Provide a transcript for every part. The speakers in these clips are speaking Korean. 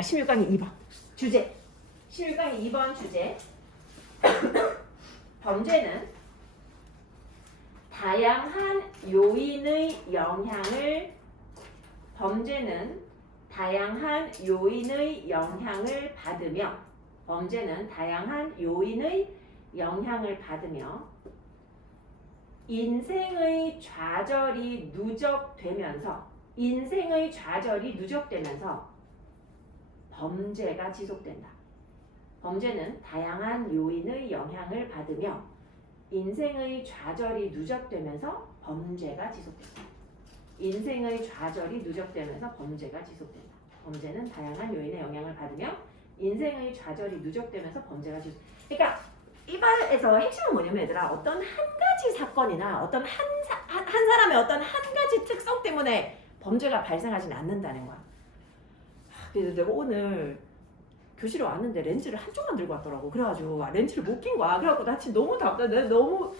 16강의 2번 주제 16강의 2번 주제 범죄는 다양한 요인의 영향을 받으며 인생의 좌절이 누적되면서 범죄가 지속된다. 범죄는 다양한 요인의 영향을 받으며 인생의 좌절이 누적되면서 범죄가 지속된다. 범죄는 다양한 요인의 영향을 받으며 인생의 좌절이 누적되면서 범죄가 지속된다. 그러니까 이 말에서 핵심은 뭐냐면 얘들아, 어떤 한 가지 사건이나 어떤 한 사람의 어떤 한 가지 특성 때문에 범죄가 발생하지는 않는다는 거야. 그래서 내가 오늘 교실에 왔는데 렌즈를 한쪽만 들고 왔더라고. 그래가지고 렌즈를 못 낀 거야. 그래갖고 나 지금 너무 답답해. 너무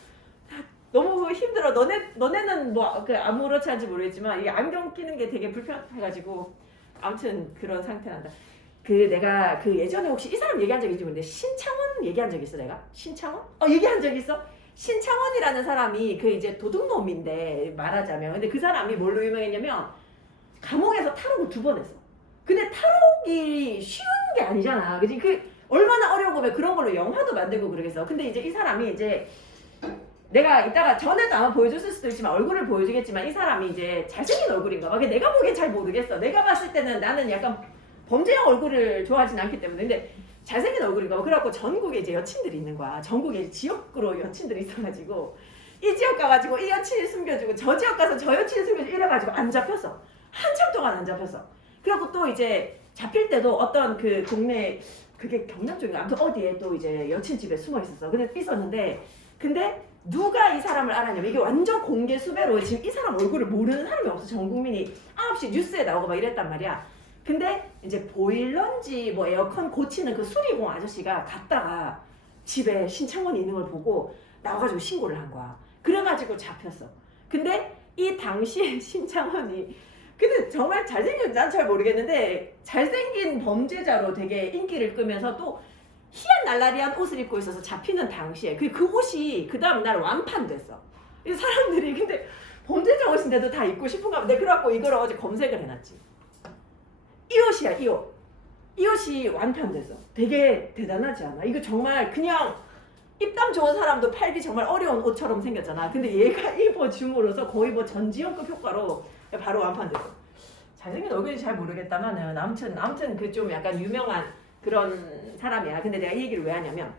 힘들어. 너네는 뭐 아무렇지 않은지 모르겠지만 이 안경 끼는 게 되게 불편해가지고 아무튼 그런 상태란다. 내가 예전에 혹시 이 사람 얘기한 적 있는지 모르는데 신창원 얘기한 적 있어 내가? 신창원? 얘기한 적 있어? 신창원이라는 사람이 이제 도둑놈인데 말하자면, 근데 그 사람이 뭘로 유명했냐면 감옥에서 탈옥을 2번 했어. 근데 탈옥이 쉬운 게 아니잖아. 그치? 얼마나 어려운 거면 그런 걸로 영화도 만들고 그러겠어. 근데 이제 이 사람이 이제 내가 이따가 전에도 아마 보여줬을 수도 있지만 얼굴을 보여주겠지만 이 사람이 이제 잘생긴 얼굴인가 봐. 내가 보기엔 잘 모르겠어. 내가 봤을 때는 나는 약간 범죄형 얼굴을 좋아하진 않기 때문에. 근데 잘생긴 얼굴인가 봐. 그래갖고 전국에 이제 여친들이 있는 거야. 전국에 지역으로 여친들이 있어가지고 이 지역 가가지고 이 여친이 숨겨주고 저 지역 가서 저 여친이 숨겨주고 이래가지고 안 잡혔어. 한참 동안 안 잡혔어. 그래갖고 또 이제 잡힐 때도 어떤 동네, 그게 경남 쪽인가 아무튼 어디에 또 이제 여친 집에 숨어 있었어. 근데 누가 이 사람을 알았냐면 이게 완전 공개 수배로 지금 이 사람 얼굴을 모르는 사람이 없어. 전 국민이 9시 뉴스에 나오고 막 이랬단 말이야. 근데 이제 보일러인지 뭐 에어컨 고치는 그 수리공 아저씨가 갔다가 집에 신창원이 있는 걸 보고 나와가지고 신고를 한 거야. 그래가지고 잡혔어. 근데 이 당시에 신창원이 근데 정말 잘생긴, 난 잘 모르겠는데 잘생긴 범죄자로 되게 인기를 끄면서 또 희한날라리한 옷을 입고 있어서 잡히는 당시에 그 옷이 그 다음날 완판됐어. 이 사람들이 근데 범죄자 옷인데도 다 입고 싶은가 봐. 내가 그래갖고 이걸 어제 검색을 해놨지. 이 옷이야, 이 옷. 이 옷이 완판됐어. 되게 대단하지 않아? 이거 정말 그냥 입담 좋은 사람도 팔기 정말 어려운 옷처럼 생겼잖아. 근데 얘가 입어줌으로써 거의 뭐 전지현급 효과로 바로 완판됐어. 잘생긴 얼굴이 잘 모르겠다마는 아무튼 그 좀 약간 유명한 그런 사람이야. 근데 내가 이 얘기를 왜 하냐면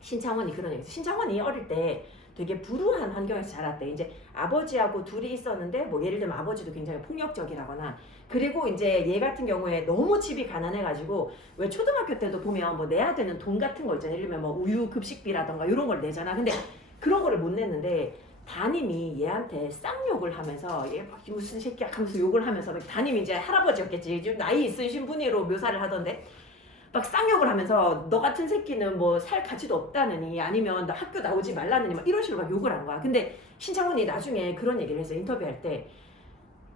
신창원이 그런 얘기 했어. 신창원이 어릴 때 되게 불우한 환경에서 자랐대. 이제 아버지하고 둘이 있었는데 뭐 예를 들면 아버지도 굉장히 폭력적이라거나, 그리고 이제 얘 같은 경우에 너무 집이 가난해가지고 왜 초등학교 때도 보면 뭐 내야 되는 돈 같은 거 있잖아. 예를 들면 뭐 우유 급식비라던가 이런 걸 내잖아. 근데 그런 거를 못 냈는데 담임이 얘한테 쌍욕을 하면서 얘 막 무슨 새끼야 하면서 욕을 하면서, 담임이 이제 할아버지였겠지. 나이 있으신 분으로 묘사를 하던데 막 쌍욕을 하면서 너 같은 새끼는 뭐 살 가치도 없다느니 아니면 너 학교 나오지 말라느니 막 이런 식으로 막 욕을 한 거야. 근데 신창원이 나중에 그런 얘기를 했어. 인터뷰할 때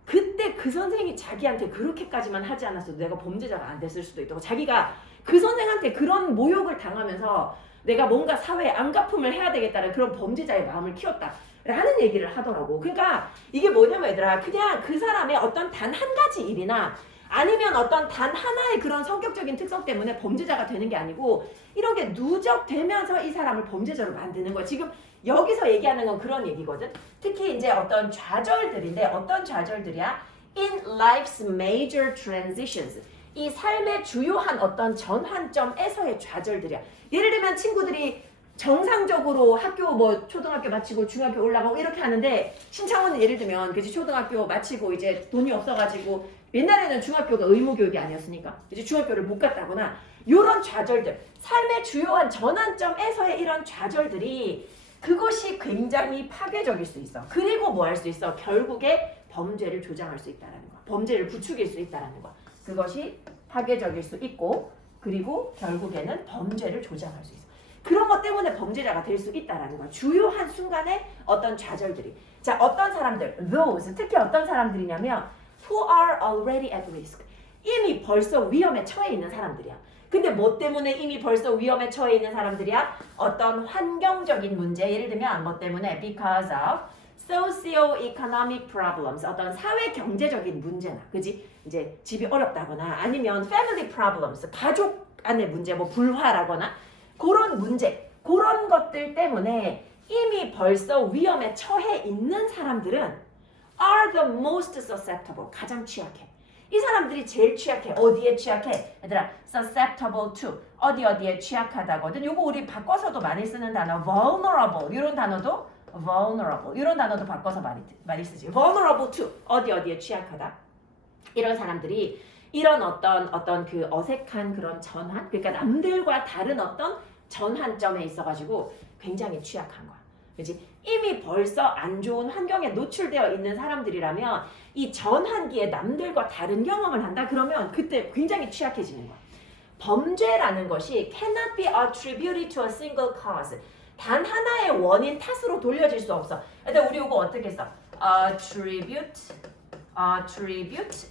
그때 그 선생이 자기한테 그렇게까지만 하지 않았어도 내가 범죄자가 안 됐을 수도 있다고. 자기가 그 선생한테 그런 모욕을 당하면서 내가 뭔가 사회에 안갚음을 해야 되겠다는 그런 범죄자의 마음을 키웠다 라는 얘기를 하더라고. 그러니까 이게 뭐냐면 얘들아, 그냥 그 사람의 어떤 단 한 가지 일이나 아니면 어떤 단 하나의 그런 성격적인 특성 때문에 범죄자가 되는 게 아니고 이런 게 누적되면서 이 사람을 범죄자로 만드는 거야. 지금 여기서 얘기하는 건 그런 얘기거든. 특히 이제 어떤 좌절들인데, 어떤 좌절들이야? In life's major transitions. 이 삶의 주요한 어떤 전환점에서의 좌절들이야. 예를 들면 친구들이 정상적으로 학교 뭐 초등학교 마치고 중학교 올라가고 이렇게 하는데, 신창원은 예를 들면 그치 초등학교 마치고 이제 돈이 없어가지고 옛날에는 중학교가 의무교육이 아니었으니까 이제 중학교를 못 갔다거나 이런 좌절들, 삶의 주요한 전환점에서의 이런 좌절들이 그것이 굉장히 파괴적일 수 있어. 그리고 뭐 할 수 있어? 결국에 범죄를 조장할 수 있다는 거야. 범죄를 부추길 수 있다는 거야. 그것이 파괴적일 수 있고 그리고 결국에는 범죄를 조장할 수 있어. 그런 것 때문에 범죄자가 될 수 있다는 거야. 주요한 순간에 어떤 좌절들이. 자, 어떤 사람들, those, 특히 어떤 사람들이냐면 who are already at risk. 이미 벌써 위험에 처해 있는 사람들이야. 근데 뭐 때문에 이미 벌써 위험에 처해 있는 사람들이야? 어떤 환경적인 문제, 예를 들면 뭐 때문에 because of socio-economic problems, 어떤 사회 경제적인 문제나, 그지? 이제 집이 어렵다거나 아니면 family problems, 가족 안의 문제, 뭐 불화라거나 그런 문제, 그런 것들 때문에 이미 벌써 위험에 처해 있는 사람들은 are the most susceptible, 가장 취약해. 이 사람들이 제일 취약해. 어디에 취약해? 얘들아, susceptible to, 어디에 취약하다거든. 요거 우리 바꿔서도 많이 쓰는 단어 vulnerable, 이런 단어도 vulnerable, 이런 단어도 바꿔서 많이 쓰지. vulnerable to, 어디에 취약하다. 이런 사람들이 이런 어떤 그 어색한 그런 전환, 그러니까 남들과 다른 어떤 전환점에 있어가지고 굉장히 취약한 거야. 그렇지? 이미 벌써 안 좋은 환경에 노출되어 있는 사람들이라면 이 전환기에 남들과 다른 경험을 한다 그러면 그때 굉장히 취약해지는 거야. 범죄라는 것이 cannot be attributed to a single cause. 단 하나의 원인 탓으로 돌려질 수 없어. 근데 우리 이거 어떻게 써? attribute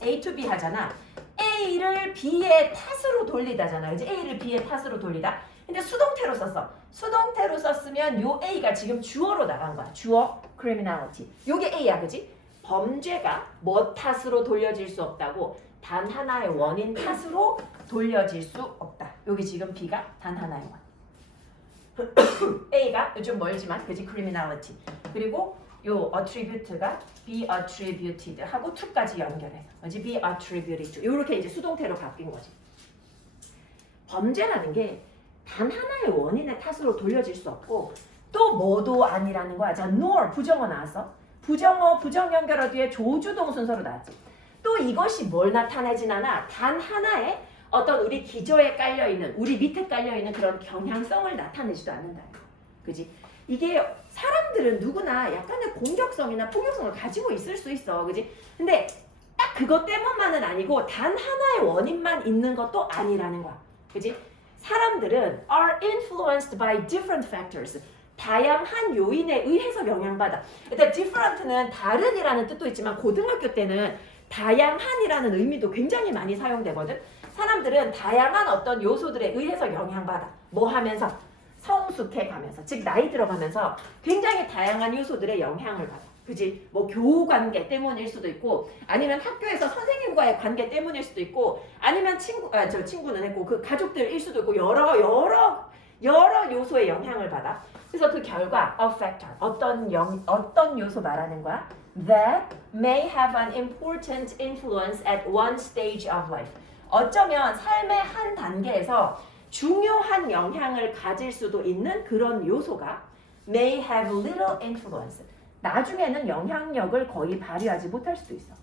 A to B 하잖아. A를 B의 탓으로 돌리다잖아. 그지? A를 B의 탓으로 돌리다. 근데 수동태로 썼어. 수동태로 썼으면 요 A가 지금 주어로 나간 거야. 주어 criminality. 요게 A야, 그지? 범죄가 뭐 탓으로 돌려질 수 없다고? 단 하나의 원인 탓으로 돌려질 수 없다. 여기 지금 B가 단 하나의 원인. A가 좀 멀지만, 그지? criminality. 그리고 요 attribute가 be attributed 하고 to까지 연결해서, 그지? be attributed to. 요렇게 이제 수동태로 바뀐 거지. 범죄라는 게 단 하나의 원인의 탓으로 돌려질 수 없고 또 뭐도 아니라는 거야. 자, nor 부정어 나왔어. 부정 연결어 뒤에 조주동 순서로 나왔지. 또 이것이 뭘 나타내진 않아. 단 하나의 어떤 우리 기저에 깔려있는, 우리 밑에 깔려있는 그런 경향성을 나타내지도 않는다. 그지? 이게 사람들은 누구나 약간의 공격성이나 폭력성을 가지고 있을 수 있어. 그지? 근데 딱 그것 때문만은 아니고 단 하나의 원인만 있는 것도 아니라는 거야. 그지? 사람들은 are influenced by different factors. 다양한 요인에 의해서 영향받아. 일단 different는 다른이라는 뜻도 있지만 고등학교 때는 다양한이라는 의미도 굉장히 많이 사용되거든. 사람들은 다양한 어떤 요소들에 의해서 영향받아. 뭐 하면서? 성숙해 가면서, 즉 나이 들어가면서 굉장히 다양한 요소들의 영향을 받아. 그지? 뭐 교우 관계 때문일 수도 있고, 아니면 학교에서 선생님과의 관계 때문일 수도 있고, 아니면 친구는 했고 그 가족들일 수도 있고 여러 요소의 영향을 받아. 그래서 그 결과 a factor, 어떤 요소 말하는 거야? That may have an important influence at one stage of life. 어쩌면 삶의 한 단계에서 중요한 영향을 가질 수도 있는 그런 요소가 may have little influence. 나중에는 영향력을 거의 발휘하지 못할 수도 있어.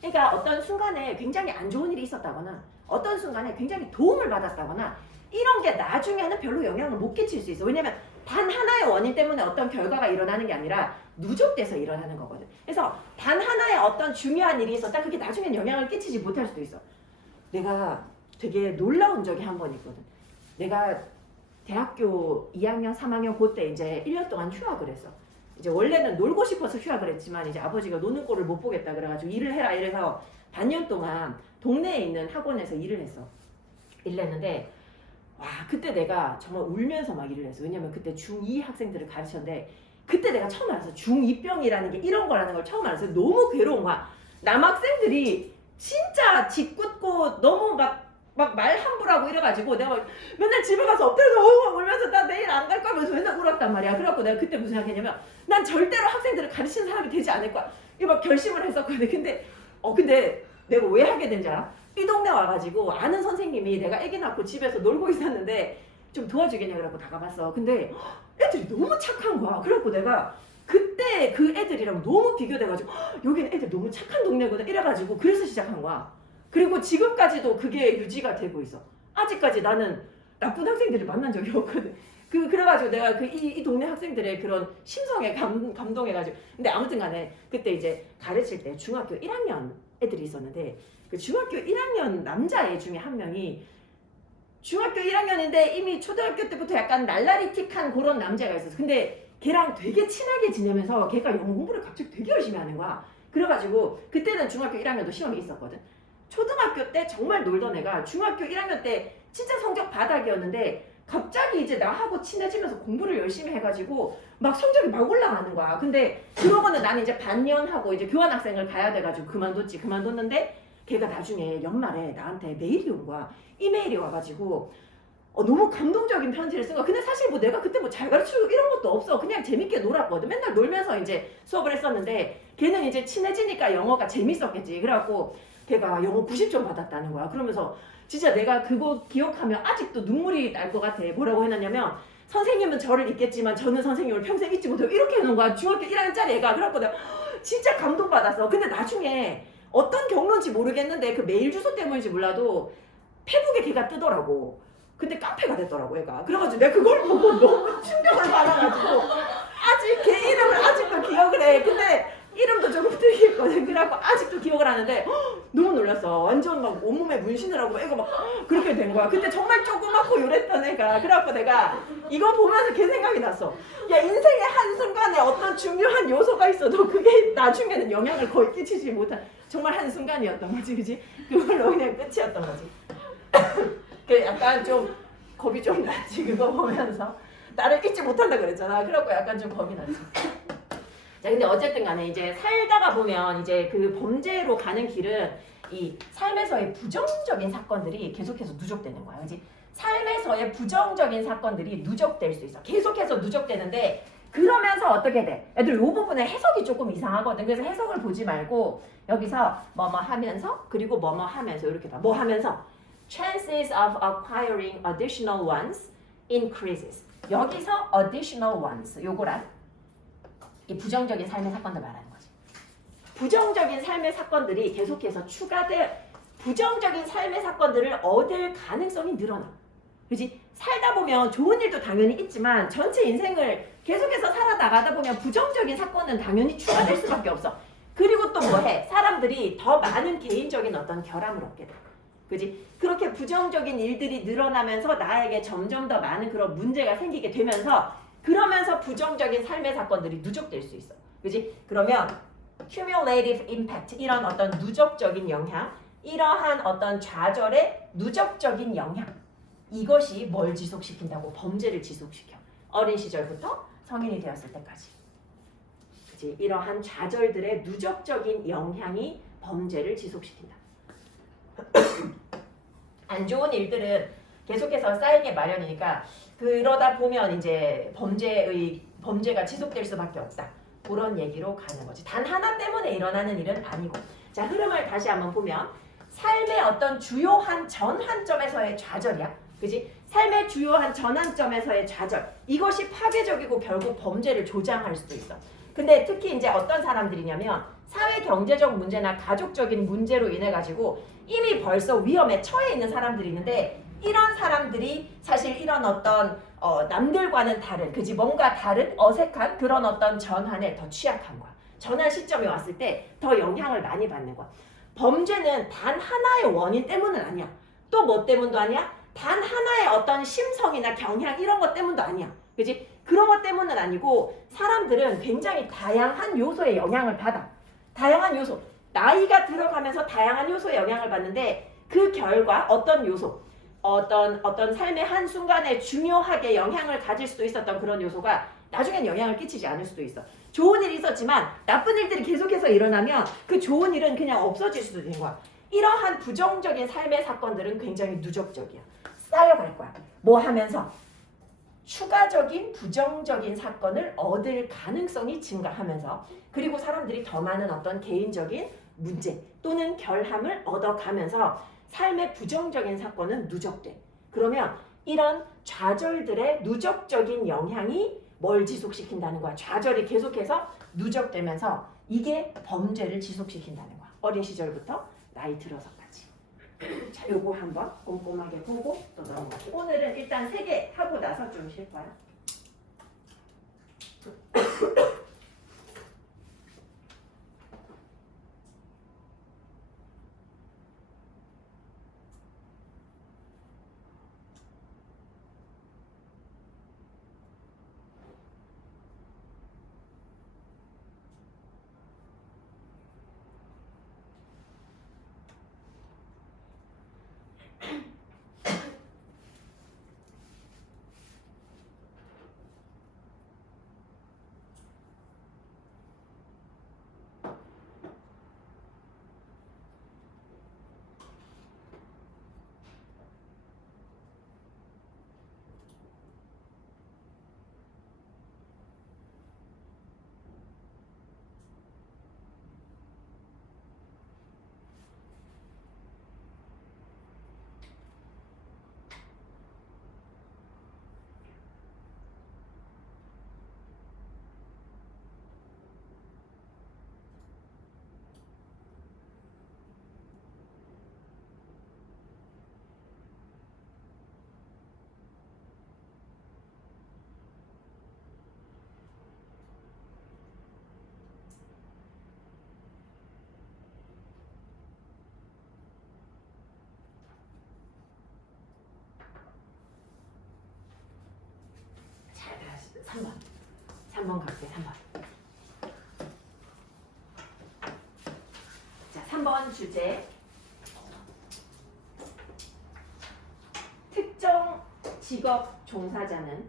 그러니까 어떤 순간에 굉장히 안 좋은 일이 있었다거나 어떤 순간에 굉장히 도움을 받았다거나 이런 게 나중에는 별로 영향을 못 끼칠 수 있어. 왜냐면 단 하나의 원인 때문에 어떤 결과가 일어나는 게 아니라 누적돼서 일어나는 거거든. 그래서 단 하나의 어떤 중요한 일이 있었다. 그게 나중엔 영향을 끼치지 못할 수도 있어. 내가 되게 놀라운 적이 한 번 있거든. 내가 대학교 2학년, 3학년 그때 이제 1년 동안 휴학을 했어. 이제 원래는 놀고 싶어서 휴학을 했지만 이제 아버지가 노는 꼴을 못 보겠다 그래가지고 일을 해라 이래서 반년 동안 동네에 있는 학원에서 일을 했어. 일을 했는데 와 그때 내가 정말 울면서 막 일을 했어. 왜냐면 그때 중2 학생들을 가르쳤는데 그때 내가 처음 알았어. 중2병이라는 게 이런 거라는 걸 처음 알았어. 너무 괴로운 거야. 남학생들이 진짜 짓궂고 너무 막 말 함부로 하고 이래가지고 내가 막 맨날 집에 가서 엎드려서 엉엉 울면서 나 내일 안 갈 거면서 맨날 울었단 말이야. 그래갖고 내가 그때 무슨 생각했냐면 난 절대로 학생들을 가르치는 사람이 되지 않을 거야. 이거 막 결심을 했었거든. 근데 내가 왜 하게 된 줄 알아? 이 동네 와가지고 아는 선생님이 내가 아기 낳고 집에서 놀고 있었는데 좀 도와주겠냐 그래갖고 다가봤어. 근데 애들이 너무 착한 거야. 그래갖고 내가 그때 그 애들이랑 너무 비교돼가지고 여기는 애들 너무 착한 동네거든 이래가지고 그래서 시작한 거야. 그리고 지금까지도 그게 유지가 되고 있어. 아직까지 나는 나쁜 학생들을 만난 적이 없거든. 그래가지고 내가 이 동네 학생들의 그런 심성에 감동해가지고. 근데 아무튼 간에 그때 이제 가르칠 때 중학교 1학년 애들이 있었는데 그 중학교 1학년 남자애 중에 한 명이 중학교 1학년인데 이미 초등학교 때부터 약간 날라리틱한 그런 남자가 있었어. 근데 걔랑 되게 친하게 지내면서 걔가 영어 공부를 갑자기 되게 열심히 하는 거야. 그래가지고 그때는 중학교 1학년도 시험이 있었거든. 초등학교 때 정말 놀던 애가 중학교 1학년 때 진짜 성적 바닥이었는데 갑자기 이제 나하고 친해지면서 공부를 열심히 해가지고 막 성적이 막 올라가는 거야. 근데 그러고는 나는 이제 반년하고 이제 교환학생을 가야 돼가지고 그만뒀는데 걔가 나중에 연말에 나한테 메일이 온 거야. 이메일이 와가지고 너무 감동적인 편지를 쓴 거야. 근데 사실 뭐 내가 그때 뭐 잘 가르치고 이런 것도 없어. 그냥 재밌게 놀았거든. 맨날 놀면서 이제 수업을 했었는데 걔는 이제 친해지니까 영어가 재밌었겠지. 그래갖고 걔가 영어 90점 받았다는 거야. 그러면서 진짜 내가 그거 기억하면 아직도 눈물이 날 것 같아. 뭐라고 해놨냐면 선생님은 저를 잊겠지만 저는 선생님을 평생 잊지 못해요. 이렇게 해놓은 거야. 중학교 1학년짜리 애가. 그래갖고 내가 진짜 감동받았어. 근데 나중에 어떤 경로인지 모르겠는데 그 메일 주소 때문인지 몰라도 페북에 걔가 뜨더라고. 근데 카페가 됐더라고 얘가. 그래가지고 내가 그걸 보고 너무 충격을 받아가지고 아직 걔 이름을 아직도 기억을 해. 근데 이름도 조금 특이했거든. 그래갖고 아직도 기억을 하는데 너무 놀랐어. 완전 막 온몸에 문신을 하고 애가 막 그렇게 된 거야. 근데 정말 조그맣고 요랬던 애가. 그래갖고 내가 이거 보면서 걔 생각이 났어. 야, 인생의 한순간에 어떤 중요한 요소가 있어도 그게 나중에는 영향을 거의 끼치지 못한 정말 한순간이었던 거지. 그지? 그걸로 그냥 끝이었던 거지. 그 약간 좀 겁이 좀 나지. 그거 보면서 나를 잊지 못한다 그랬잖아. 그래갖고 약간 좀 겁이 나지. 자, 근데 어쨌든 간에 이제 살다가 보면 이제 그 범죄로 가는 길은 이 삶에서의 부정적인 사건들이 계속해서 누적되는 거야. 그지? 삶에서의 부정적인 사건들이 누적될 수 있어. 계속해서 누적되는데 그러면서 어떻게 돼? 애들 이 부분에 해석이 조금 이상하거든. 그래서 해석을 보지 말고 여기서 뭐뭐 하면서 그리고 뭐뭐 하면서 이렇게 봐. 뭐 하면서 chances of acquiring additional ones increases. 여기서 additional ones 요거란 이 부정적인 삶의 사건들 말하는 거지. 부정적인 삶의 사건들이 계속해서 부정적인 삶의 사건들을 얻을 가능성이 늘어나. 그지? 살다 보면 좋은 일도 당연히 있지만 전체 인생을 계속해서 살아나가다 보면 부정적인 사건은 당연히 추가될 수밖에 없어. 그리고 또 뭐해? 사람들이 더 많은 개인적인 어떤 결함을 얻게 돼. 그지? 그렇게 부정적인 일들이 늘어나면서 나에게 점점 더 많은 그런 문제가 생기게 되면서 그러면서 부정적인 삶의 사건들이 누적될 수 있어. 그지? 그러면 cumulative impact 이런 어떤 누적적인 영향, 이러한 어떤 좌절의 누적적인 영향 이것이 뭘 지속시킨다고? 범죄를 지속시켜. 어린 시절부터 성인이 되었을 때까지. 그지? 이러한 좌절들의 누적적인 영향이 범죄를 지속시킨다. 안 좋은 일들은 계속해서 쌓이게 마련이니까 그러다 보면 이제 범죄가 지속될 수밖에 없다. 그런 얘기로 가는 거지. 단 하나 때문에 일어나는 일은 아니고. 자, 흐름을 다시 한번 보면 삶의 어떤 주요한 전환점에서의 좌절이야. 그지? 삶의 주요한 전환점에서의 좌절. 이것이 파괴적이고 결국 범죄를 조장할 수도 있어. 근데 특히 이제 어떤 사람들이냐면 사회 경제적 문제나 가족적인 문제로 인해 가지고 이미 벌써 위험에 처해 있는 사람들이 있는데 이런 사람들이 사실 이런 어떤 남들과는 다른 그지 뭔가 다른 어색한 그런 어떤 전환에 더 취약한 거야. 전환 시점이 왔을 때 더 영향을 많이 받는 거야. 범죄는 단 하나의 원인 때문은 아니야. 또 뭐 때문도 아니야? 단 하나의 어떤 심성이나 경향 이런 것 때문도 아니야. 그지? 그런 것 때문은 아니고 사람들은 굉장히 다양한 요소에 영향을 받아. 다양한 요소. 나이가 들어가면서 다양한 요소에 영향을 받는데 그 결과 어떤 요소 어떤 삶의 한순간에 중요하게 영향을 가질 수도 있었던 그런 요소가 나중엔 영향을 끼치지 않을 수도 있어. 좋은 일이 있었지만 나쁜 일들이 계속해서 일어나면 그 좋은 일은 그냥 없어질 수도 있는 거야. 이러한 부정적인 삶의 사건들은 굉장히 누적적이야. 쌓여갈 거야. 뭐 하면서? 추가적인 부정적인 사건을 얻을 가능성이 증가하면서 그리고 사람들이 더 많은 어떤 개인적인 문제 또는 결함을 얻어가면서 삶의 부정적인 사건은 누적돼. 그러면 이런 좌절들의 누적적인 영향이 뭘 지속시킨다는 거야? 좌절이 계속해서 누적되면서 이게 범죄를 지속시킨다는 거야. 어린 시절부터 나이 들어서까지. 자, 요거 한번 꼼꼼하게 보고 또 넘어가고. 오늘은 일단 3개 하고 나서 좀 쉴 거야. 3번 갈게. 3번. 자, 3번 주제. 특정 직업 종사자는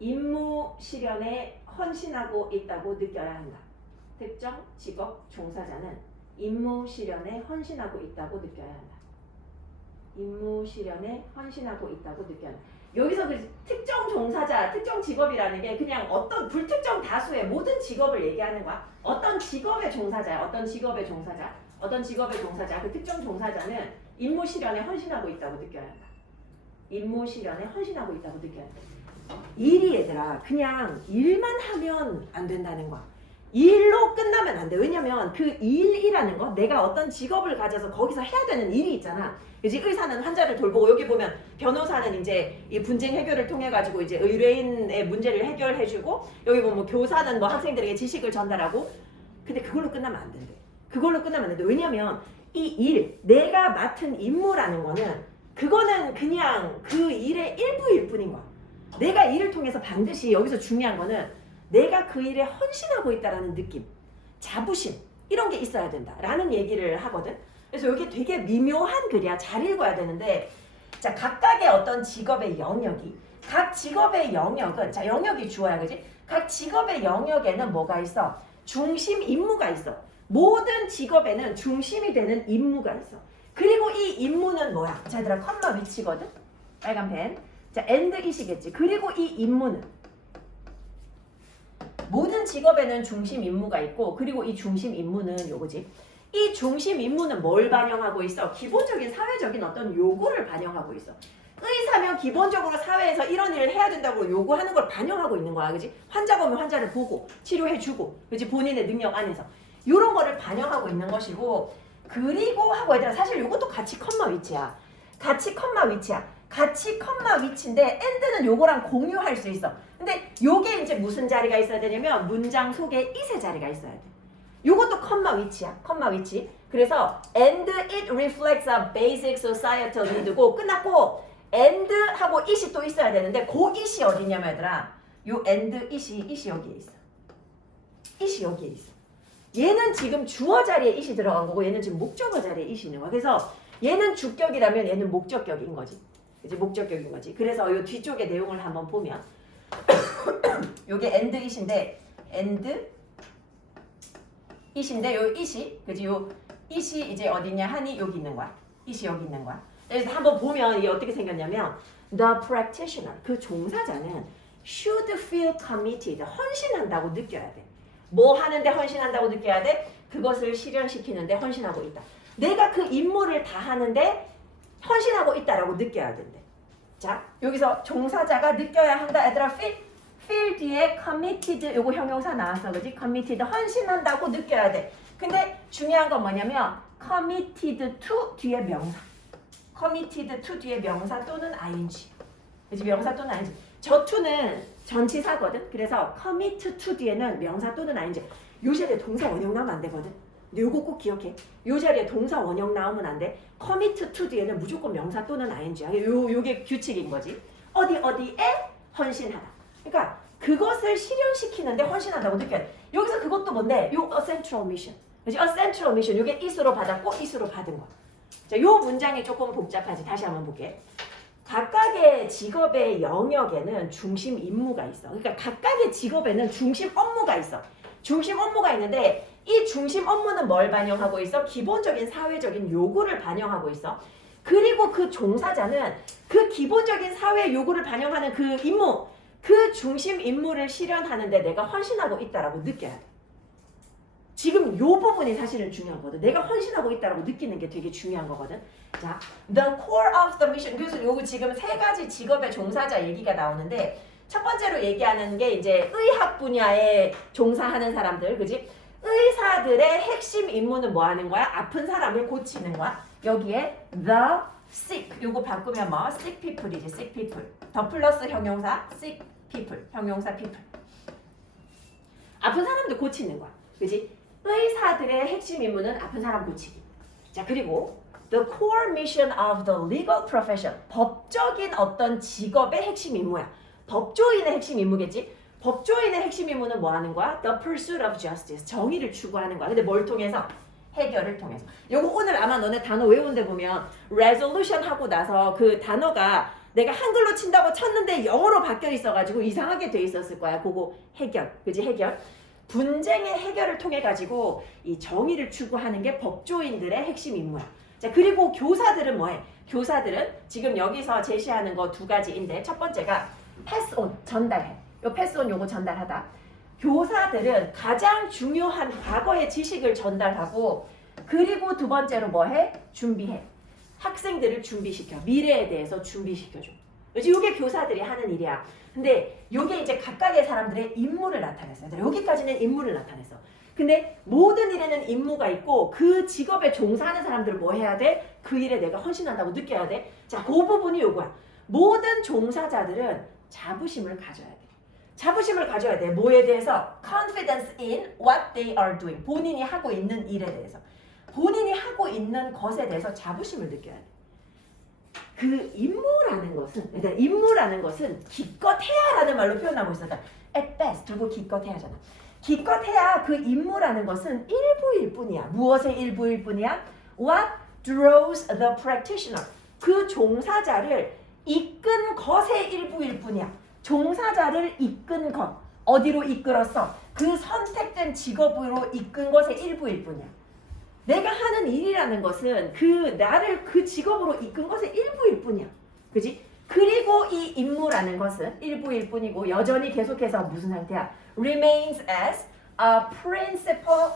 임무 실현에 헌신하고 있다고 느껴야 한다. 특정 직업 종사자는 임무 실현에 헌신하고 있다고 느껴야 한다. 임무 실현에 헌신하고 있다고 느껴야 한다. 여기서 그 특정 종사자, 특정 직업이라는 게 그냥 어떤 불특정 다수의 모든 직업을 얘기하는 거야. 어떤 직업의 종사자야. 어떤 직업의 종사자. 그 특정 종사자는 임무 실현에 헌신하고 있다고 느껴야 한다. 임무 실현에 헌신하고 있다고 느껴야 한다. 일이 얘들아 그냥 일만 하면 안 된다는 거야. 일로 끝나면 안 돼. 왜냐면 그 일이라는 거 내가 어떤 직업을 가져서 거기서 해야 되는 일이 있잖아. 이제 의사는 환자를 돌보고 여기 보면 변호사는 이제 이 분쟁 해결을 통해 가지고 이제 의뢰인의 문제를 해결해주고 여기 보면 교사는 뭐 학생들에게 지식을 전달하고 근데 그걸로 끝나면 안 된대. 왜냐면 이 일 내가 맡은 임무라는 거는 그거는 그냥 그 일의 일부일 뿐인 거야. 내가 일을 통해서 반드시 여기서 중요한 거는 내가 그 일에 헌신하고 있다라는 느낌, 자부심 이런 게 있어야 된다라는 얘기를 하거든. 그래서 이게 되게 미묘한 글이야. 잘 읽어야 되는데 자 각각의 어떤 직업의 영역이 각 직업의 영역은 자 영역이 주어야 그지? 각 직업의 영역에는 뭐가 있어? 중심 임무가 있어. 모든 직업에는 중심이 되는 임무가 있어. 그리고 이 임무는 뭐야? 자 얘들아 컴마 위치거든? 빨간 펜. 자 and it이겠지. 그리고 이 임무는 모든 직업에는 중심 임무가 있고 그리고 이 중심 임무는 요거지. 이 중심 임무는 뭘 반영하고 있어? 기본적인 사회적인 어떤 요구를 반영하고 있어. 의사면 기본적으로 사회에서 이런 일을 해야 된다고 요구하는 걸 반영하고 있는 거야. 그지? 환자가 오면 환자를 보고 치료해주고 그지? 본인의 능력 안에서 이런 거를 반영하고 있는 것이고 그리고 하고 얘들아 사실 요것도 같이 컴마 위치야. 같이 컴마 위치인데 and는 요거랑 공유할 수 있어. 근데 요게 이제 무슨 자리가 있어야 되냐면 문장 속에 it의 자리가 있어야 돼. 요것도 컴마 위치야. 컴마 위치. 그래서 and it reflects a basic societal need고 끝났고 and 하고 it이 또 있어야 되는데 그 it이 어디냐면 얘들아 요 and it이 여기에 있어. it이 여기에 있어. 얘는 지금 주어 자리에 it이 들어간 거고 얘는 지금 목적어 자리에 it이 있는 거야. 그래서 얘는 주격이라면 얘는 목적격인 거지. 이제 목적격인 거지. 그래서 요 뒤쪽의 내용을 한번 보면 요게 and it인데 요 it이 그지? 요 it이 이제 어디냐 하니 여기 있는 거야. it이 여기 있는 거야. 그래서 한번 보면 이게 어떻게 생겼냐면 the practitioner 그 종사자는 should feel committed 헌신한다고 느껴야 돼. 뭐 하는데 헌신한다고 느껴야 돼? 그것을 실현시키는데 헌신하고 있다. 내가 그 임무를 다 하는데 헌신하고 있다라고 느껴야 된대. 자, 여기서 종사자가 느껴야 한다. 얘들아, feel 뒤에 committed 요거 형용사 나왔어. 그지? committed 헌신한다고 느껴야 돼. 근데 중요한 건 뭐냐면 committed to 뒤에 명사. committed to 뒤에 명사 또는 ing. 그지? 명사 또는 ing. 저 to는 전치사거든. 그래서 commit to 뒤에는 명사 또는 ing. 요 자리에 동사 원형 나오면 안 되거든. 근데 요거 꼭 기억해. 요 자리에 동사 원형 나오면 안 돼. commit to 뒤에는 무조건 명사 또는 ing야. 요게 규칙인 거지. 어디에 헌신하다. 그러니까 그것을 실현시키는데 헌신한다고 느껴요. 여기서 그것도 뭔데? 요 a central mission. 그렇지? a central mission. 요게 it으로 받았고 it으로 받은 거. 자, 요 문장이 조금 복잡하지. 다시 한번 볼게. 각각의 직업의 영역에는 중심 임무가 있어. 그러니까 각각의 직업에는 중심 업무가 있어. 중심 업무가 있는데 이 중심 업무는 뭘 반영하고 있어? 기본적인 사회적인 요구를 반영하고 있어. 그리고 그 종사자는 그 기본적인 사회 요구를 반영하는 그 임무, 그 중심 임무를 실현하는데 내가 헌신하고 있다라고 느껴야 돼. 지금 요 부분이 사실은 중요하거든. 내가 헌신하고 있다라고 느끼는 게 되게 중요한 거거든. 자, the core of the mission. 그래서 요거 지금 세 가지 직업의 종사자 얘기가 나오는데 첫 번째로 얘기하는 게 이제 의학 분야에 종사하는 사람들, 그지? 의사들의 핵심 임무는 뭐 하는 거야? 아픈 사람을 고치는 거야. 여기에 the sick, 요거 바꾸면 뭐? sick people이지, sick people. 더 플러스 형용사, sick people, 형용사 people. 아픈 사람들 고치는 거야, 그지? 의사들의 핵심 임무는 아픈 사람 고치기. 자, 그리고 the core mission of the legal profession. 법적인 어떤 직업의 핵심 임무야. 법조인의 핵심 임무겠지? 법조인의 핵심 임무는 뭐 하는 거야? The pursuit of justice. 정의를 추구하는 거야. 근데 뭘 통해서? 해결을 통해서. 요거 오늘 아마 너네 단어 외운 데 보면 resolution 하고 나서 그 단어가 내가 한글로 친다고 쳤는데 영어로 바뀌어 있어가지고 이상하게 돼 있었을 거야. 그거 해결. 그지? 해결. 분쟁의 해결을 통해 가지고 이 정의를 추구하는 게 법조인들의 핵심 임무야. 자, 그리고 교사들은 뭐해? 교사들은 지금 여기서 제시하는 거 두 가지인데 첫 번째가 패스 온, 전달해. 요 패스 온 요거 전달하다. 교사들은 가장 중요한 과거의 지식을 전달하고 그리고 두 번째로 뭐해? 준비해. 학생들을 준비시켜. 미래에 대해서 준비시켜줘. 그치? 요게 교사들이 하는 일이야. 근데 요게 이제 각각의 사람들의 임무를 나타냈어. 여기까지는 임무를 나타냈어. 근데 모든 일에는 임무가 있고 그 직업에 종사하는 사람들은 뭐 해야 돼? 그 일에 내가 헌신한다고 느껴야 돼. 자, 그 부분이 요거야. 모든 종사자들은 자부심을 가져야 돼. 자부심을 가져야 돼. 뭐에 대해서? Confidence in what they are doing. 본인이 하고 있는 일에 대해서. 본인이 하고 있는 것에 대해서 자부심을 느껴야 돼. 그 임무라는 것은 기껏해야라는 말로 표현하고 있었다. At best, 그리고 기껏해야잖아. 기껏해야 그 임무라는 것은 일부일 뿐이야. 무엇의 일부일 뿐이야? What draws the practitioner. 그 종사자를 이끈 것의 일부일 뿐이야. 종사자를 이끈 것. 어디로 이끌었어? 그 선택된 직업으로 이끈 것의 일부일 뿐이야. 내가 하는 일이라는 것은 나를 그 직업으로 이끈 것의 일부일 뿐이야. 그지? 그리고 이 임무라는 것은 일부일 뿐이고 여전히 계속해서 무슨 상태야? Remains as a principal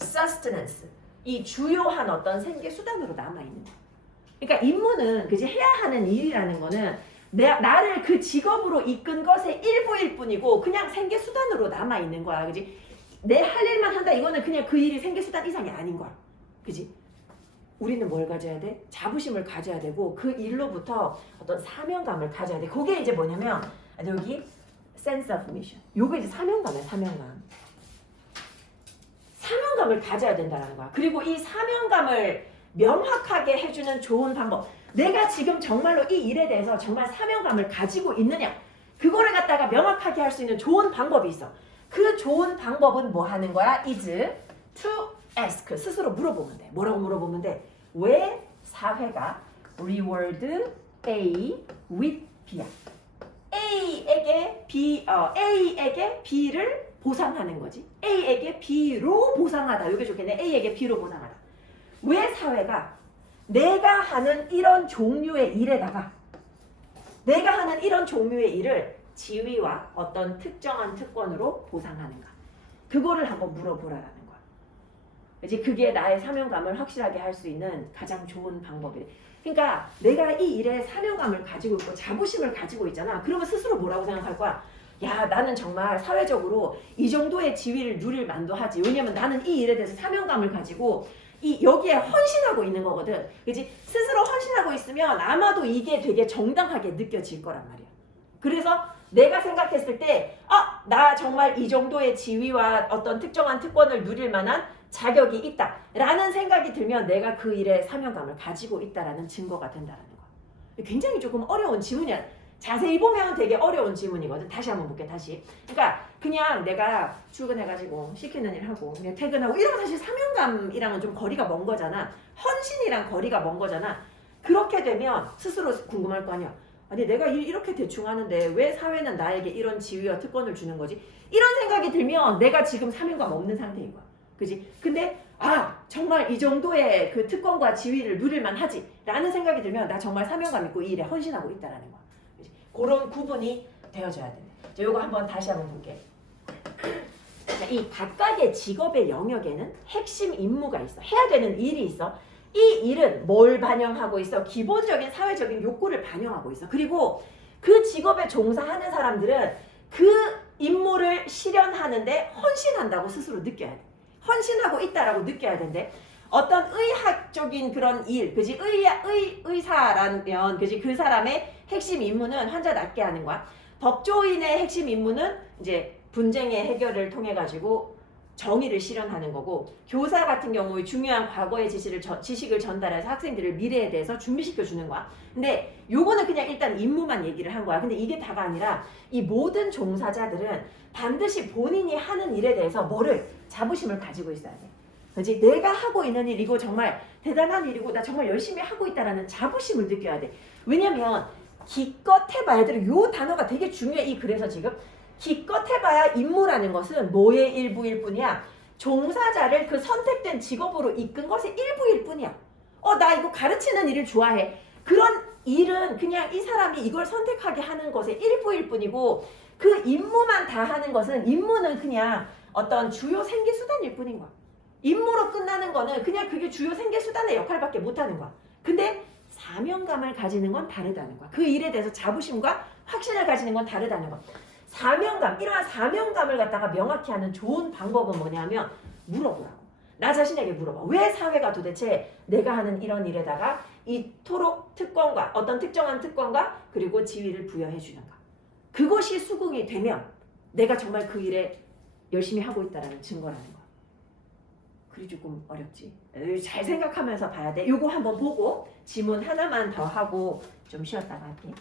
sustenance. 이 주요한 어떤 생계 수단으로 남아있는 거야. 그러니까 임무는 그지? 해야 하는 일이라는 거는 나를 그 직업으로 이끈 것의 일부일 뿐이고 그냥 생계 수단으로 남아있는 거야. 그지? 내 할 일만 한다 이거는 그냥 그 일이 생계 수단 이상이 아닌 거야. 그지? 우리는 뭘 가져야 돼? 자부심을 가져야 되고 그 일로부터 어떤 사명감을 가져야 돼. 그게 이제 뭐냐면 여기 sense of mission. 요게 이제 사명감이야. 사명감을 가져야 된다는 거야. 그리고 이 사명감을 명확하게 해주는 좋은 방법. 내가 지금 정말로 이 일에 대해서 정말 사명감을 가지고 있느냐? 그거를 갖다가 명확하게 할 수 있는 좋은 방법이 있어. 그 좋은 방법은 뭐 하는 거야? is to ask. 스스로 물어보면 돼. 뭐라고 물어보면 돼? 왜 사회가 reward A with B야? A에게 B를 보상하는 거지. A에게 B로 보상하다. 이게 좋겠네. A에게 B로 보상하다. 왜 사회가 내가 하는 이런 종류의 일에다가 내가 하는 이런 종류의 일을 지위와 어떤 특정한 특권으로 보상하는가? 그거를 한번 물어보라라는 거야. 이제 그게 나의 사명감을 확실하게 할 수 있는 가장 좋은 방법이래. 그러니까 내가 이 일에 사명감을 가지고 있고 자부심을 가지고 있잖아. 그러면 스스로 뭐라고 생각할 거야? 야, 나는 정말 사회적으로 이 정도의 지위를 누릴 만도 하지. 왜냐면 나는 이 일에 대해서 사명감을 가지고 여기에 헌신하고 있는 거거든. 그치? 스스로 헌신하고 있으면 아마도 이게 되게 정당하게 느껴질 거란 말이야. 그래서 내가 생각했을 때 나 정말 이 정도의 지위와 어떤 특정한 특권을 누릴 만한 자격이 있다 라는 생각이 들면 내가 그 일에 사명감을 가지고 있다라는 증거가 된다는 거야. 굉장히 조금 어려운 질문이야. 자세히 보면 되게 어려운 질문이거든. 다시 한번 볼게. 다시. 그러니까 그냥 내가 출근해가지고 시키는 일 하고 그냥 퇴근하고 이런 건 사실 사명감이랑은 좀 거리가 먼 거잖아. 헌신이랑 거리가 먼 거잖아. 그렇게 되면 스스로 궁금할 거 아니야. 아니 내가 이렇게 대충 하는데 왜 사회는 나에게 이런 지위와 특권을 주는 거지? 이런 생각이 들면 내가 지금 사명감 없는 상태인 거야. 그지? 근데 정말 이 정도의 그 특권과 지위를 누릴만 하지 라는 생각이 들면 나 정말 사명감 있고 이 일에 헌신하고 있다라는 거야. 그지? 그런 구분이 되어져야 돼. 자, 요거 한번 다시 한번 볼게. 자, 이 각각의 직업의 영역에는 핵심 임무가 있어. 해야 되는 일이 있어. 이 일은 뭘 반영하고 있어? 기본적인 사회적인 욕구를 반영하고 있어. 그리고 그 직업에 종사하는 사람들은 그 임무를 실현하는데 헌신한다고 스스로 느껴야 돼. 헌신하고 있다라고 느껴야 되는데 어떤 의학적인 그런 일, 그지? 의사라면, 그지? 그 사람의 핵심 임무는 환자 낫게 하는 거야. 법조인의 핵심 임무는 이제 분쟁의 해결을 통해 가지고 정의를 실현하는 거고 교사 같은 경우에 중요한 과거의 지식을 전달해서 학생들을 미래에 대해서 준비시켜 주는 거야. 근데 요거는 그냥 일단 임무만 얘기를 한 거야. 근데 이게 다가 아니라 이 모든 종사자들은 반드시 본인이 하는 일에 대해서 뭐를 자부심을 가지고 있어야 돼. 그렇지? 내가 하고 있는 일 이거 정말 대단한 일이고 나 정말 열심히 하고 있다라는 자부심을 느껴야 돼. 왜냐면 기껏 해봐야 돼. 요 단어가 되게 중요해. 이 글에서 지금 기껏 해봐야 임무라는 것은 뭐의 일부일 뿐이야. 종사자를 그 선택된 직업으로 이끈 것의 일부일 뿐이야. 나 이거 가르치는 일을 좋아해. 그런 일은 그냥 이 사람이 이걸 선택하게 하는 것의 일부일 뿐이고 그 임무만 다 하는 것은 임무는 그냥 어떤 주요 생계수단일 뿐인 거야. 임무로 끝나는 거는 그냥 그게 주요 생계수단의 역할밖에 못하는 거야. 근데 사명감을 가지는 건 다르다는 거야. 그 일에 대해서 자부심과 확신을 가지는 건 다르다는 거야. 사명감, 이러한 사명감을 갖다가 명확히 하는 좋은 방법은 뭐냐면 물어보라고. 나 자신에게 물어봐. 왜 사회가 도대체 내가 하는 이런 일에다가 이토록 특권과 어떤 특정한 특권과 그리고 지위를 부여해 주는가. 그것이 수긍이 되면 내가 정말 그 일에 열심히 하고 있다는 증거라는 거야. 그리 조금 어렵지. 잘 생각하면서 봐야 돼. 요거 한번 보고 지문 하나만 더 하고 좀 쉬었다가 할게.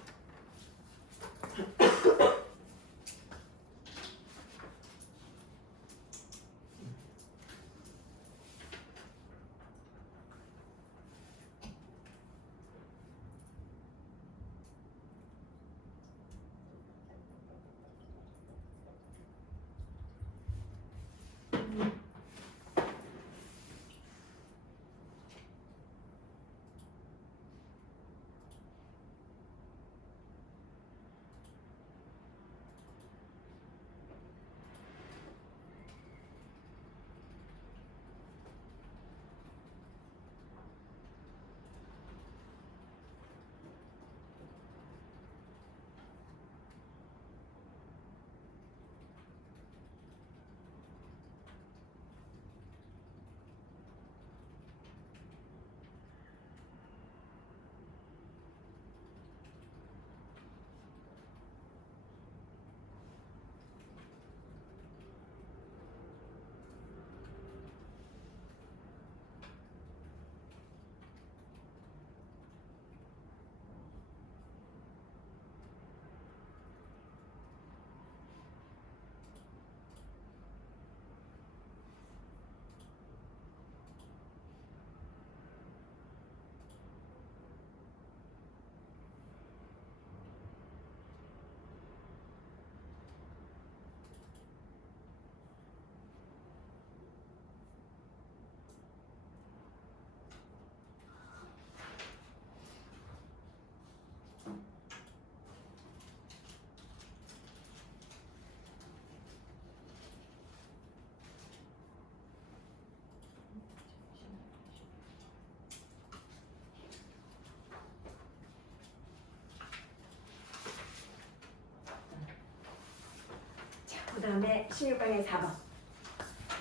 그 다음에 16강의 4번.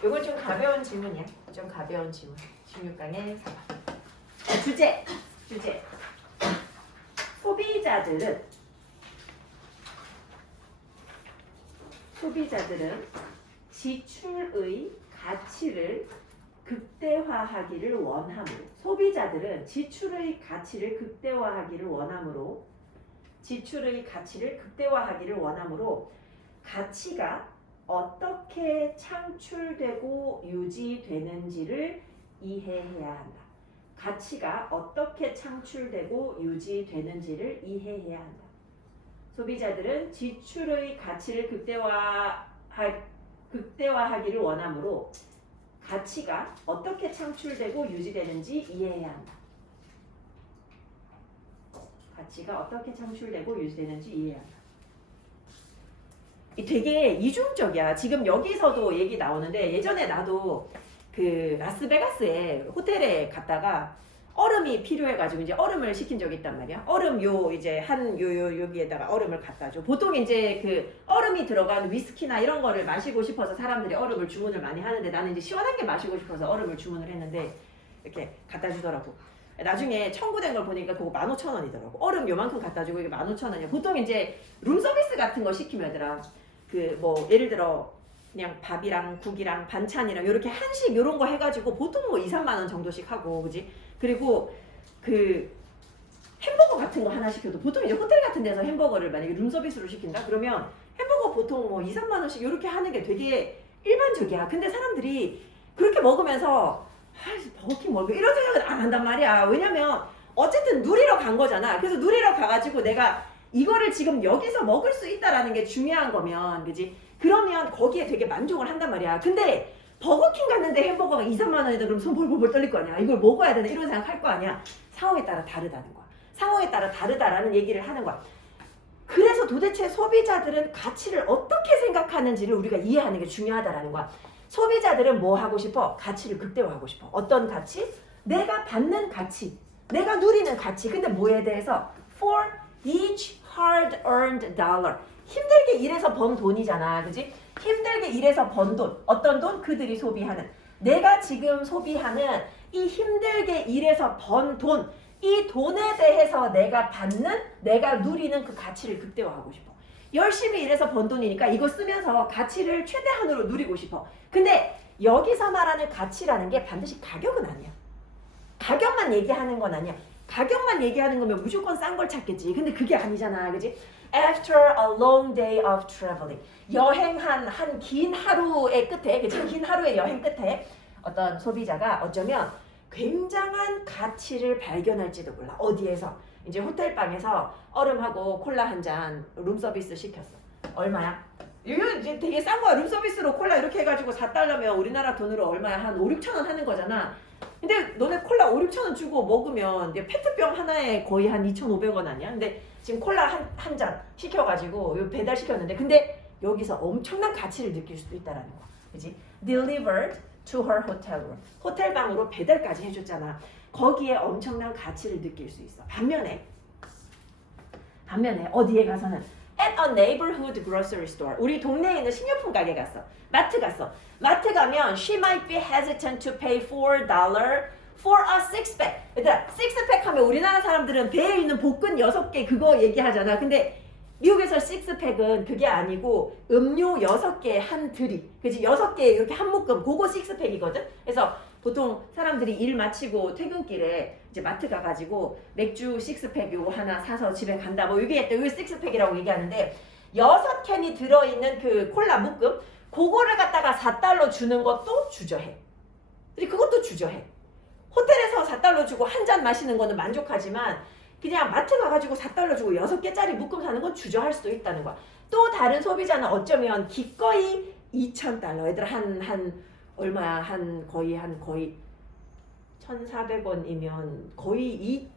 이건 좀 가벼운 질문이야. 좀 가벼운 질문. 16강의 4번. 주제. 소비자들은 지출의 가치를 극대화하기를 원하므로 가치가 어떻게 창출되고 유지되는지를 이해해야 한다. 소비자들은 지출의 가치를 극대화하기를 원하므로 가치가 어떻게 창출되고 유지되는지 이해해야 한다. 되게 이중적이야. 지금 여기서도 얘기 나오는데 예전에 나도 그 라스베가스에 호텔에 갔다가 얼음이 필요해가지고 이제 얼음을 시킨 적이 있단 말이야. 얼음 여기에다가 얼음을 갖다 줘. 보통 이제 그 얼음이 들어간 위스키나 이런 거를 마시고 싶어서 사람들이 얼음을 주문을 많이 하는데 나는 이제 시원한 게 마시고 싶어서 얼음을 주문을 했는데 이렇게 갖다 주더라고. 나중에 청구된 걸 보니까 그거 15,000원이더라고. 얼음 요만큼 갖다 주고 이게 15,000원이야. 보통 이제 룸서비스 같은 거 시키면 얘들아 그 뭐 예를 들어 그냥 밥이랑 국이랑 반찬이랑 이렇게 한식 이런 거 해가지고 보통 뭐 2, 3만 원 정도씩 하고 그지? 그리고 그 햄버거 같은 거 하나 시켜도 보통 이제 호텔 같은 데서 햄버거를 만약에 룸서비스로 시킨다 그러면 햄버거 보통 뭐 2, 3만 원씩 이렇게 하는 게 되게 일반적이야. 근데 사람들이 그렇게 먹으면서 버거킹 먹고 이런 생각은 안 한단 말이야. 왜냐면 어쨌든 누리러 간 거잖아. 그래서 누리러 가가지고 내가 이거를 지금 여기서 먹을 수 있다라는 게 중요한 거면 그지? 그러면 거기에 되게 만족을 한단 말이야. 근데 버거킹 갔는데 햄버거가 2, 3만 원이다 그러면 손 벌벌 떨릴 거 아니야. 이걸 먹어야 되나 이런 생각 할 거 아니야. 상황에 따라 다르다는 거야. 상황에 따라 다르다라는 얘기를 하는 거야. 그래서 도대체 소비자들은 가치를 어떻게 생각하는지를 우리가 이해하는 게 중요하다라는 거야. 소비자들은 뭐 하고 싶어? 가치를 극대화하고 싶어. 어떤 가치? 내가 받는 가치, 내가 누리는 가치. 근데 뭐에 대해서? For each hard-earned dollar. 힘들게 일해서 번 돈이잖아. 그지? 힘들게 일해서 번 돈. 어떤 돈? 그들이 소비하는. 내가 지금 소비하는 이 힘들게 일해서 번 돈. 이 돈에 대해서 내가 받는, 내가 누리는 그 가치를 극대화하고 싶어. 열심히 일해서 번 돈이니까 이거 쓰면서 가치를 최대한으로 누리고 싶어. 근데 여기서 말하는 가치라는 게 반드시 가격은 아니야. 가격만 얘기하는 건 아니야. 가격만 얘기하는 거면 무조건 싼 걸 찾겠지. 근데 그게 아니잖아. 그지? After a long day of traveling. 여행한 한 긴 하루의 끝에, 그치? 긴 하루의 여행 끝에 어떤 소비자가 어쩌면 굉장한 가치를 발견할지도 몰라. 어디에서? 이제 호텔방에서 얼음하고 콜라 한 잔 룸서비스 시켰어. 얼마야? 이거 이제 되게 싼 거야. 룸서비스로 콜라 이렇게 해가지고 4달러면 우리나라 돈으로 얼마야? 한 5, 6천 원 하는 거잖아. 근데 너네 콜라 5, 6천 원 주고 먹으면 페트병 하나에 거의 한 2,500원 아니야? 근데 지금 콜라 한 잔 시켜가지고 배달 시켰는데 근데 여기서 엄청난 가치를 느낄 수도 있다라는 거야. 그지? Delivered to her hotel room. 호텔방으로 배달까지 해줬잖아. 거기에 엄청난 가치를 느낄 수 있어. 반면에 어디에 가서는 at a neighborhood grocery store. 우리 동네에 있는 식료품 가게 갔어. 마트 갔어. 마트 가면 she might be hesitant to pay $4 for a six-pack. 얘들아, six-pack 하면 우리나라 사람들은 배에 있는 복근 6개 그거 얘기하잖아. 근데 미국에서 식스팩은 그게 아니고 음료 6개 한 드립. 그치? 6개 이렇게 한 묶음. 그거 식스팩이거든? 그래서 보통 사람들이 일 마치고 퇴근길에 이제 마트 가가지고 맥주 식스팩 요거 하나 사서 집에 간다. 뭐 이게 식스팩이라고 얘기하는데 6캔이 들어있는 그 콜라 묶음 그거를 갖다가 4달러 주는 것도 주저해. 그것도 주저해. 호텔에서 4달러 주고 한 잔 마시는 거는 만족하지만 그냥 마트 가가지고 4달러 주고 6개짜리 묶음 사는 건 주저할 수도 있다는 거야. 또 다른 소비자는 어쩌면 기꺼이 2,000달러. 얘들 얼마야? 거의 1,400원이면 거의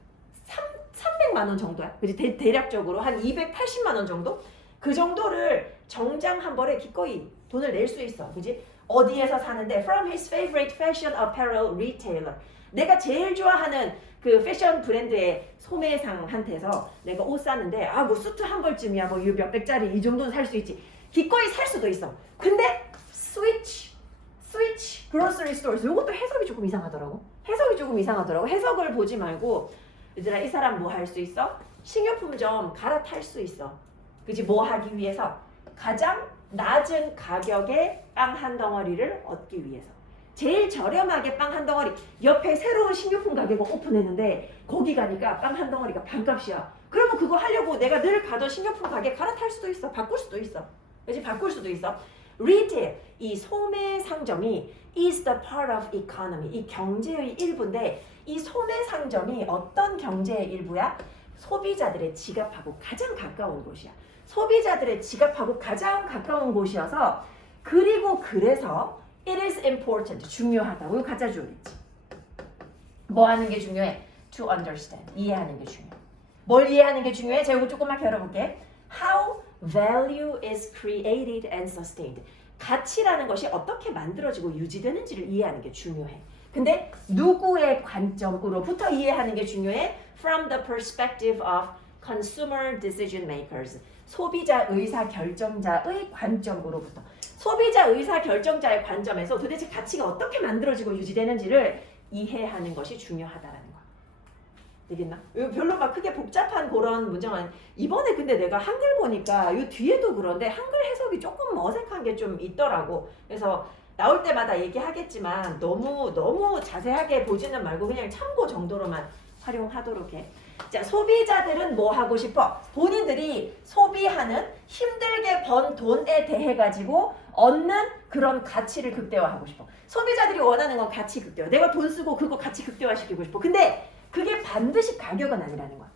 300만 원 정도야. 그지? 대략적으로 한 280만 원 정도? 그 정도를 정장 한 벌에 기꺼이 돈을 낼 수 있어. 그지? 어디에서 사는데? From his favorite fashion apparel retailer. 내가 제일 좋아하는 그 패션 브랜드의 소매상한테서 내가 옷 사는데 뭐 수트 한 벌쯤이야 뭐 몇백짜리 이 정도는 살 수 있지. 기꺼이 살 수도 있어. 근데 switch grocery stores 이것도 해석이 조금 이상하더라고. 해석을 보지 말고 얘들아 이 사람 뭐 할 수 있어? 식료품점 갈아탈 수 있어. 그지? 뭐 하기 위해서? 가장 낮은 가격에 빵 한 덩어리를 얻기 위해서. 제일 저렴하게 빵 한 덩어리. 옆에 새로운 식료품 가게가 오픈했는데 거기 가니까 빵 한 덩어리가 반값이야. 그러면 그거 하려고 내가 늘 가던 식료품 가게 갈아탈 수도 있어. 바꿀 수도 있어. 그치? 바꿀 수도 있어. Retail, 이 소매 상점이 is the part of economy. 이 경제의 일부인데 이 소매 상점이 어떤 경제의 일부야? 소비자들의 지갑하고 가장 가까운 곳이야. 소비자들의 지갑하고 가장 가까운 곳이어서 그래서 it is important, 중요하다고. 이거 갖다 줘야겠지. 뭐 하는 게 중요해? To understand, 이해하는 게 중요해. 뭘 이해하는 게 중요해? 제가 이거 조금만 열어볼게. How value is created and sustained. 가치라는 것이 어떻게 만들어지고 유지되는지를 이해하는 게 중요해. 근데 누구의 관점으로부터 이해하는 게 중요해? From the perspective of consumer decision makers. 소비자 의사 결정자의 관점으로부터. 소비자 의사 결정자의 관점에서 도대체 가치가 어떻게 만들어지고 유지되는지를 이해하는 것이 중요하다라는 거야. 되겠나? 이거 별로 막 크게 복잡한 그런 문장은 이번에 근데 내가 한글 보니까 이 뒤에도 그런데 한글 해석이 조금 어색한 게 좀 있더라고. 그래서 나올 때마다 얘기하겠지만 너무 자세하게 보지는 말고 그냥 참고 정도로만 활용하도록 해. 자, 소비자들은 뭐 하고 싶어? 본인들이 소비하는 힘들게 번 돈에 대해 가지고 얻는 그런 가치를 극대화하고 싶어. 소비자들이 원하는 건 가치 극대화. 내가 돈 쓰고 그거 가치 극대화시키고 싶어. 근데 그게 반드시 가격은 아니라는 거야.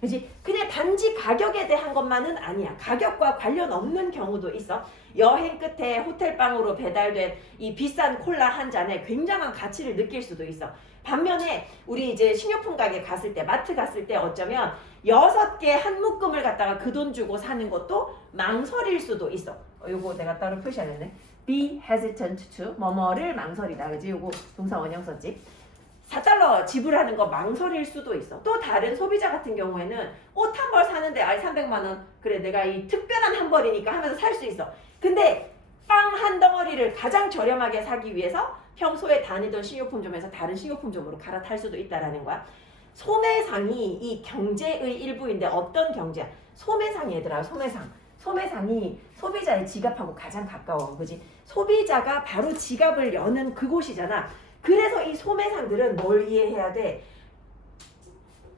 그지? 그냥 단지 가격에 대한 것만은 아니야. 가격과 관련 없는 경우도 있어. 여행 끝에 호텔방으로 배달된 이 비싼 콜라 한 잔에 굉장한 가치를 느낄 수도 있어. 반면에 우리 이제 식료품 가게 갔을 때, 마트 갔을 때 어쩌면 6개 한 묶음을 갖다가 그 돈 주고 사는 것도 망설일 수도 있어. 요거 내가 따로 표시 안 했네. Be hesitant to 뭐뭐를 망설이다. 그지? 요거 동사 원형 썼지. 4달러 지불하는 거 망설일 수도 있어. 또 다른 소비자 같은 경우에는 옷 한 벌 사는데 300만 원 그래 내가 이 특별한 한 벌이니까 하면서 살 수 있어. 근데 빵 한 덩어리를 가장 저렴하게 사기 위해서 평소에 다니던 식료품점에서 다른 식료품점으로 갈아탈 수도 있다라는 거야. 소매상이 이 경제의 일부인데 어떤 경제야? 소매상이 얘들아 소매상. 소매상이 소비자의 지갑하고 가장 가까워. 그지? 소비자가 바로 지갑을 여는 그곳이잖아. 그래서 이 소매상들은 뭘 이해해야 돼?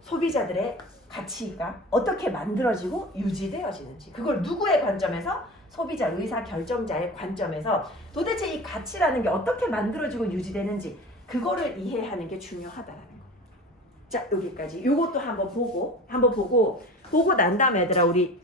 소비자들의 가치가 어떻게 만들어지고 유지되어지는지 그걸 누구의 관점에서? 소비자 의사 결정자의 관점에서 도대체 이 가치라는 게 어떻게 만들어지고 유지되는지 그거를 이해하는 게 중요하다라는 거. 자 여기까지 요것도 한번 보고 난 다음에 얘들아 우리